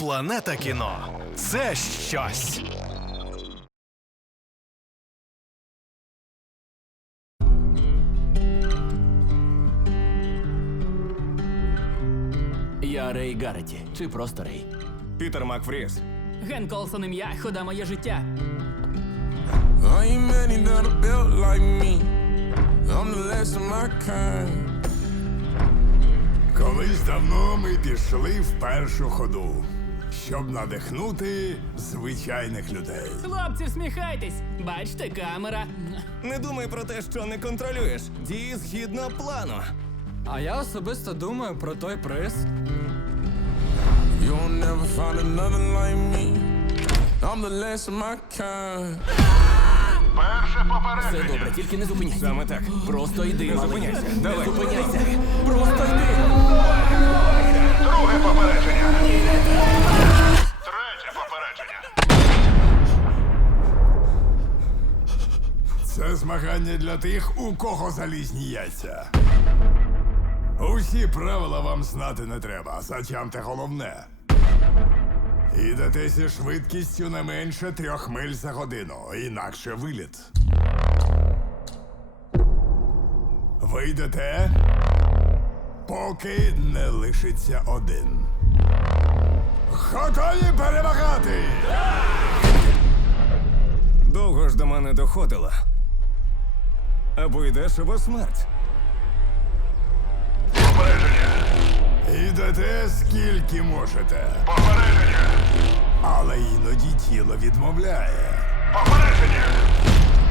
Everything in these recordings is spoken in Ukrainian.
Планета кіно це щось. Я Рей Гарреті, чи просто Рей. Пітер Макфріс. Ген Колсон ім'я, хода моє життя. I ain't many that are built like me. I'm the last of my kind. Колись давно ми пішли в першу ходу, щоб надихнути звичайних людей. Хлопці, всміхайтесь! Бачите, камера. Не думай про те, що не контролюєш. Дій згідно плану. А я особисто думаю про той приз. You'll never find another like me. I'm the last of my kind. Все добре, тільки не зупиняйся. Саме так. Просто йди, Не зупиняйся. Не Давай. зупиняйся. Просто Це змагання для тих, у кого залізні яйця. Усі правила вам знати не треба, затямте головне. Ідете зі швидкістю не менше трьох миль за годину, інакше виліт. Вийдете, поки не лишиться один. Готові перемагати! Довго ж до мене доходило. Або йдеш, або смерть. Попередження. Ідете скільки можете, Попередження. але іноді тіло відмовляє. Попередження.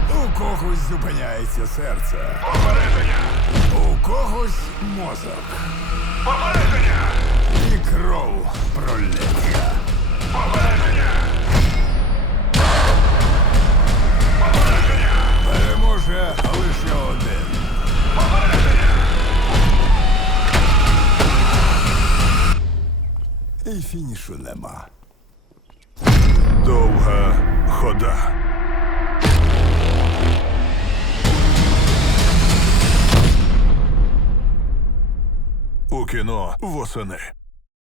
У когось зупиняється серце, Попередження. у когось мозок Попередження. і кров пролється. Попередження. І фінішу нема. Довга хода. У кіно восени.